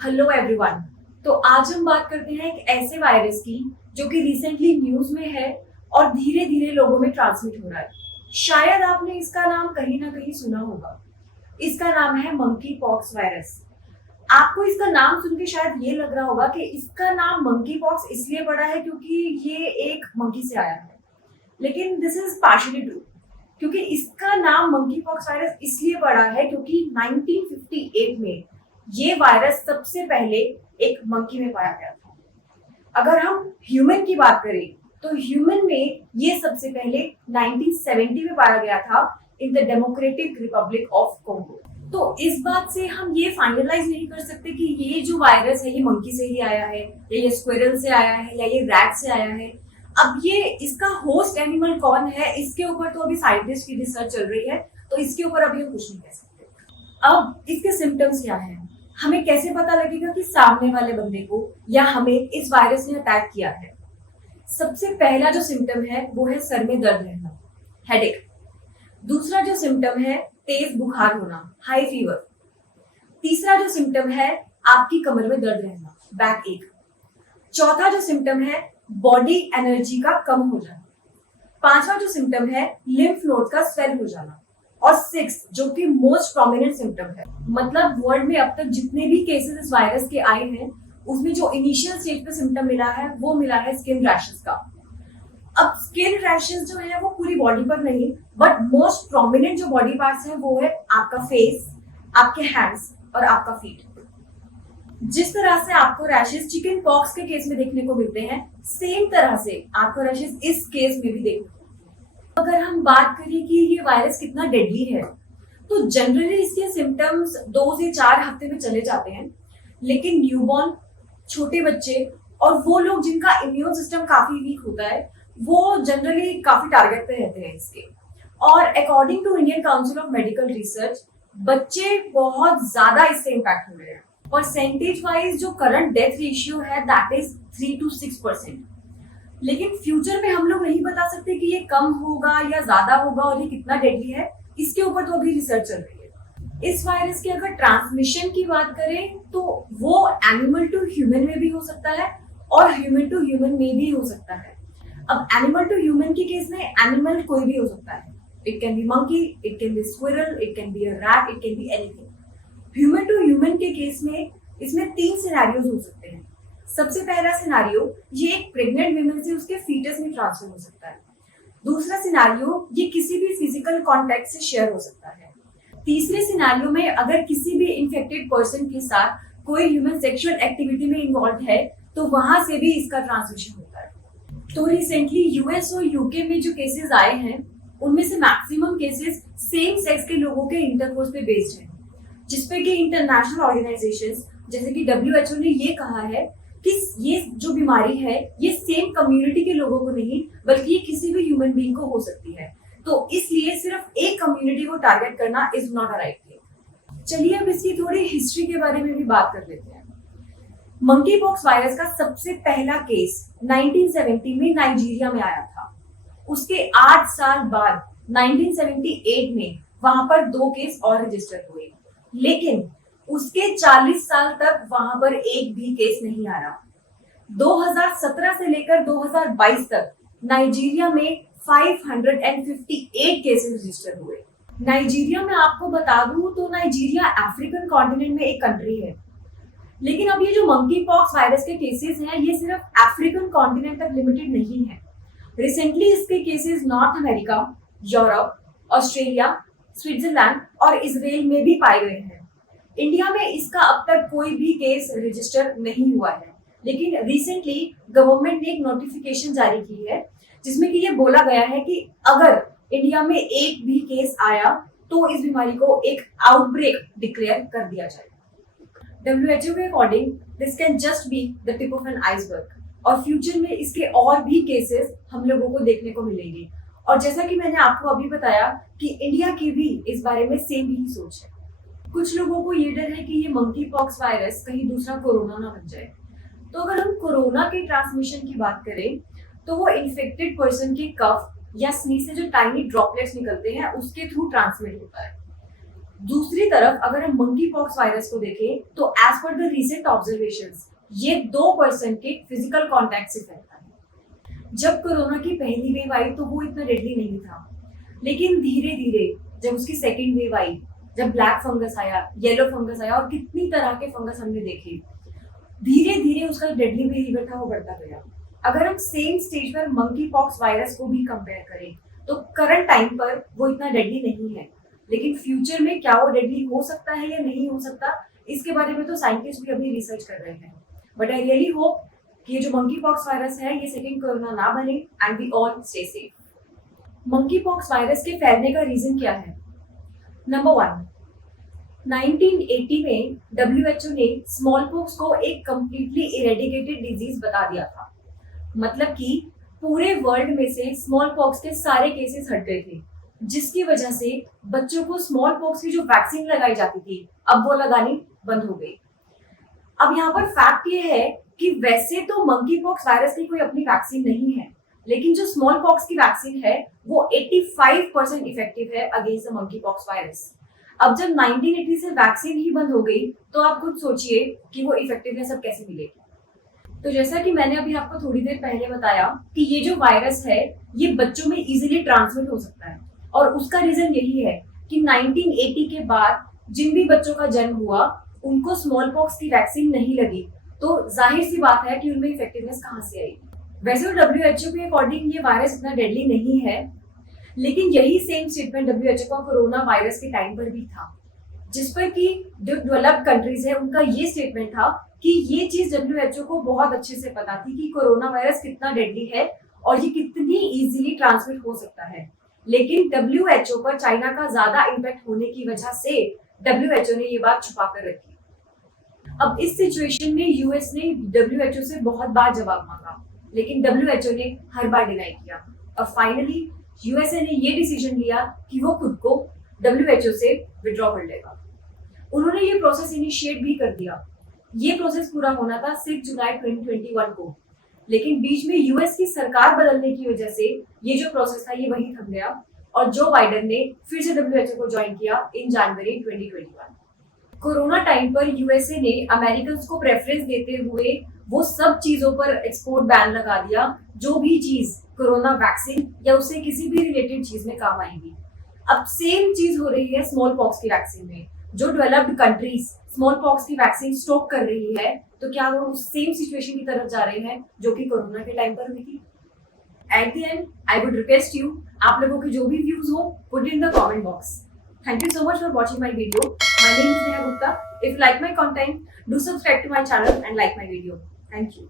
Hello everyone. तो आज हम बात करते हैं एक ऐसे वायरस की जो कि रिसेंटली न्यूज में है और धीरे धीरे लोगों में ट्रांसमिट हो रहा है। शायद आपने इसका नाम कहीं ना कहीं सुना होगा। इसका नाम है मंकी पॉक्स वायरस। आपको इसका नाम सुन के शायद ये लग रहा होगा कि इसका नाम मंकी पॉक्स इसलिए पड़ा है क्योंकि ये एक मंकी से आया है, लेकिन दिस इज पार्शियली ट्रू। क्योंकि इसका नाम मंकी पॉक्स वायरस इसलिए पड़ा है क्योंकि 1958 में ये वायरस सबसे पहले एक मंकी में पाया गया था। अगर हम ह्यूमन की बात करें तो ह्यूमन में ये सबसे पहले 1970 में पाया गया था in the democratic Republic of Congo. तो इस बात से हम ये फाइनलाइज नहीं कर सकते कि ये जो वायरस है ये मंकी से ही आया है या ये स्क्विरल से आया है या ये रैट से आया है। अब ये इसका होस्ट एनिमल कौन है, इसके ऊपर तो अभी साइंटिस्ट की रिसर्च चल रही है, तो इसके ऊपर अभी हम कुछ नहीं कह सकते। अब इसके सिम्टम्स क्या हैं, हमें कैसे पता लगेगा कि सामने वाले बंदे को या हमें इस वायरस ने अटैक किया है। सबसे पहला जो सिम्टम है वो है सर में दर्द रहना, हेडेक। दूसरा जो सिम्टम है तेज बुखार होना, हाई फीवर। तीसरा जो सिम्टम है आपकी कमर में दर्द रहना, बैक एक। चौथा जो सिम्टम है बॉडी एनर्जी का कम हो जाना। पांचवा जो सिम्टम है लिम्फ नोड का स्वेल हो जाना। और सिक्स जो कि मोस्ट प्रोमिनेंट सिम्टम है, मतलब वर्ल्ड में अब तक जितने भी केसेस इस वायरस के आए हैं उसमें जो इनिशियल स्टेज पे सिम्टम मिला है वो मिला है स्किन रैशेस का। अब स्किन रैशेस जो है वो पूरी बॉडी पर नहीं, बट मोस्ट प्रोमिनेंट जो बॉडी पार्ट्स है वो है आपका फेस, आपके हैंड्स और आपका फीट। जिस तरह से आपको रैशेस चिकन पॉक्स के केस में देखने को मिलते हैं, सेम तरह से आपको रैशेस इस केस में भी देखने को। अगर हम बात करें कि ये वायरस कितना डेडली है, तो जनरली इसके सिम्टम्स 2 से 4 हफ्ते में चले जाते हैं, लेकिन न्यूबॉर्न, छोटे बच्चे और वो लोग जिनका इम्यून सिस्टम काफी वीक होता है वो जनरली काफी टारगेट पे रहते हैं इसके। और according to Indian Council of Medical Research बच्चे बहुत ज्यादा इससे इम्पैक्ट हो रहे हैं। परसेंटेज वाइज जो करंट डेथ रेशियो है दैट इज 3 to 6%। लेकिन फ्यूचर में हम लोग नहीं बता सकते कि ये कम होगा या ज्यादा होगा और ये कितना डेडली है, इसके ऊपर तो अभी रिसर्च चल रही है। इस वायरस की अगर ट्रांसमिशन की बात करें तो वो एनिमल टू ह्यूमन में भी हो सकता है और ह्यूमन टू ह्यूमन में भी हो सकता है। अब एनिमल टू ह्यूमन के केस में एनिमल कोई भी हो सकता है। It can be monkey, it can be squirrel, it can be a rat, it can be anything. Human to human के केस में इसमें 3 सिनेरियोज हो सकते हैं। सबसे पहला सिनेरियो ये एक प्रेग्नेंट वीमेन से उसके फीटस में ट्रांसफर हो सकता है। दूसरा सिनेरियो ये किसी भी फिजिकल कांटेक्ट से शेयर हो सकता है। तीसरे सिनेरियो में अगर किसी भी इन्फेक्टेड पर्सन के साथ कोई ह्यूमन सेक्सुअल एक्टिविटी में इन्वॉल्व है तो वहां से भी इसका ट्रांसमिशन होता है। तो रिसेंटली यूएस और यूके में जो केसेस आए हैं उनमें से मैक्सिमम केसेस सेम सेक्स के लोगों के इंटरकोर्स पे बेस्ड हैं, जिसपे कि इंटरनेशनल ऑर्गेनाइजेशंस जैसे कि WHO ने ये कहा है कि ये जो बीमारी है ये सेम कम्युनिटी के लोगों को नहीं बल्कि ये किसी भी ह्यूमन बीइंग को हो सकती है। तो इसलिए सिर्फ एक कम्युनिटी को टारगेट करना is not a right thing. चलिए अब इसकी थोड़ी हिस्ट्री के बारे में भी बात कर लेते हैं। मंकी पॉक्स वायरस का सबसे पहला केस 1970 में नाइजीरिया में आया था। उसके 8 साल बाद 1978 में वहां पर 2 केस और रजिस्टर हुए, लेकिन उसके 40 साल तक वहां पर एक भी केस नहीं आया। 2017 से लेकर 2022 तक नाइजीरिया में 558 केसेस रजिस्टर हुए। नाइजीरिया में आपको बता दूं तो नाइजीरिया अफ्रीकन कॉन्टिनेंट में एक कंट्री है, लेकिन अब ये जो मंकी पॉक्स वायरस के केसेस हैं ये सिर्फ अफ्रीकन कॉन्टिनेंट तक लिमिटेड नहीं है। रिसेंटली इसके cases north America, Europe, Australia, Switzerland और इजराइल में भी पाए गए हैं। इंडिया में इसका अब तक कोई भी केस रजिस्टर नहीं हुआ है, लेकिन रिसेंटली गवर्नमेंट ने एक नोटिफिकेशन जारी की है जिसमें कि ये बोला गया है कि अगर इंडिया में एक भी केस आया तो इस बीमारी को एक आउटब्रेक डिक्लेयर कर दिया जाए। WHO के according this can just be the tip of an iceberg और फ्यूचर में इसके और भी केसेस हम लोगों को देखने को मिलेंगे। और जैसा कि मैंने आपको अभी बताया कि इंडिया की भी इस बारे में सेम ही सोच है। कुछ लोगों को ये डर है कि ये मंकी पॉक्स वायरस कहीं दूसरा कोरोना ना बन जाए। तो अगर हम कोरोना के ट्रांसमिशन की बात करें तो वो इन्फेक्टेड पर्सन के कफ या स्नीज से जो टाइनी ड्रॉपलेट्स निकलते हैं उसके थ्रू ट्रांसमिट होता है। दूसरी तरफ अगर हम मंकी पॉक्स वायरस को देखें तो as per the recent observations ये 2% के फिजिकल कांटेक्ट से फैलता है। जब कोरोना की पहली वेव आई तो वो इतना डेडली नहीं था, लेकिन धीरे धीरे जब उसकी सेकेंड वेव आई, जब ब्लैक फंगस आया, येलो फंगस आया और कितनी तरह के फंगस हमने देखे, धीरे धीरे उसका डेडली बिहेवियर था वो बढ़ता गया। अगर हम सेम स्टेज पर मंकी पॉक्स वायरस को भी कंपेयर करें तो करंट टाइम पर वो इतना डेडली नहीं है, लेकिन फ्यूचर में क्या वो डेडली हो सकता है या नहीं हो सकता, इसके बारे में तो साइंटिस्ट भी अभी रिसर्च कर रहे हैं। बट आई रियली होप कि ये जो मंकी पॉक्स वायरस है ये सेकेंड कोरोना ना बने and we all stay safe. Monkey pox virus के फैलने का रीजन क्या है? नंबर 1, 1980 में WHO ने स्मॉल पॉक्स को एक कंप्लीटली इरेडिकेटेड डिजीज बता दिया था। मतलब कि पूरे वर्ल्ड में से स्मॉल पॉक्स के सारे केसेस हट गए थे, जिसकी वजह से बच्चों को स्मॉल पॉक्स की जो वैक्सीन लगाई जाती थी अब वो लगानी बंद हो गई। अब यहाँ पर फैक्ट ये है कि वैसे तो मंकी पॉक्स वायरस की कोई अपनी वैक्सीन नहीं है, लेकिन जो स्मॉल पॉक्स की वैक्सीन है वो 85% इफेक्टिव है against the monkey pox virus. अब जब 1980 से वैक्सीन ही बंद हो गई तो आप खुद सोचिए कि वो इफेक्टिवनेस अब कैसे मिलेगी। तो जैसा कि मैंने अभी आपको थोड़ी देर पहले बताया कि ये जो वायरस है ये बच्चों में इजीली ट्रांसमिट हो सकता है, और उसका रीजन यही है कि 1980 के बाद जिन भी बच्चों का जन्म हुआ उनको स्मॉल पॉक्स की वैक्सीन नहीं लगी, तो जाहिर सी बात है कि उनमें इफेक्टिवनेस कहाँ से आई। वैसे तो WHO के अकॉर्डिंग ये वायरस इतना डेडली नहीं है, लेकिन यही सेम स्टेटमेंट WHO का कोरोना वायरस के टाइम पर भी था, जिस पर कि जो डेवलप्ड कंट्रीज है उनका ये स्टेटमेंट था कि ये चीज WHO को बहुत अच्छे से पता थी कि कोरोना वायरस कितना डेडली है और ये कितनी इजीली ट्रांसमिट हो सकता है। लेकिन WHO पर चाइना का ज्यादा इम्पैक्ट होने की वजह से WHO ने ये बात छुपा कर रखी। अब इस सिचुएशन में यूएस ने WHO से बहुत बार जवाब मांगा, लेकिन WHO ने हर बार डिनाई किया। और फाइनली यूएसए ने ये डिसीजन लिया कि वो खुद को WHO से विड्रॉ कर लेगा। उन्होंने ये प्रोसेस इनिशिएट भी कर दिया। ये प्रोसेस पूरा होना था 6 जुलाई 2021 को, लेकिन बीच में यूएस की सरकार बदलने की वजह से ये जो प्रोसेस था ये वहीं थम गया और जो बाइडेन ने फिर से WHO को ज्वाइन किया इन जनवरी 2021। कोरोना टाइम पर यूएसए ने अमेरिकन को प्रेफरेंस देते हुए वो सब चीजों पर एक्सपोर्ट बैन लगा दिया जो भी चीज कोरोना वैक्सीन या उससे किसी भी रिलेटेड चीज में काम आएगी। अब सेम चीज हो रही है स्मॉल पॉक्स की वैक्सीन में। जो डेवलप्ड कंट्रीज स्मॉल पॉक्स की वैक्सीन स्टॉक कर रही है, तो क्या वो उस सेम सिचुएशन की तरफ जा रहे हैं जो कि कोरोना के टाइम पर हुई थी? At the and I would request you, आप लोगों के जो भी व्यूज हो put in the comment box. Thank you so much for watching my video. My name is Neha Gupta. If you like my content, do subscribe to my channel and like my video. Thank you.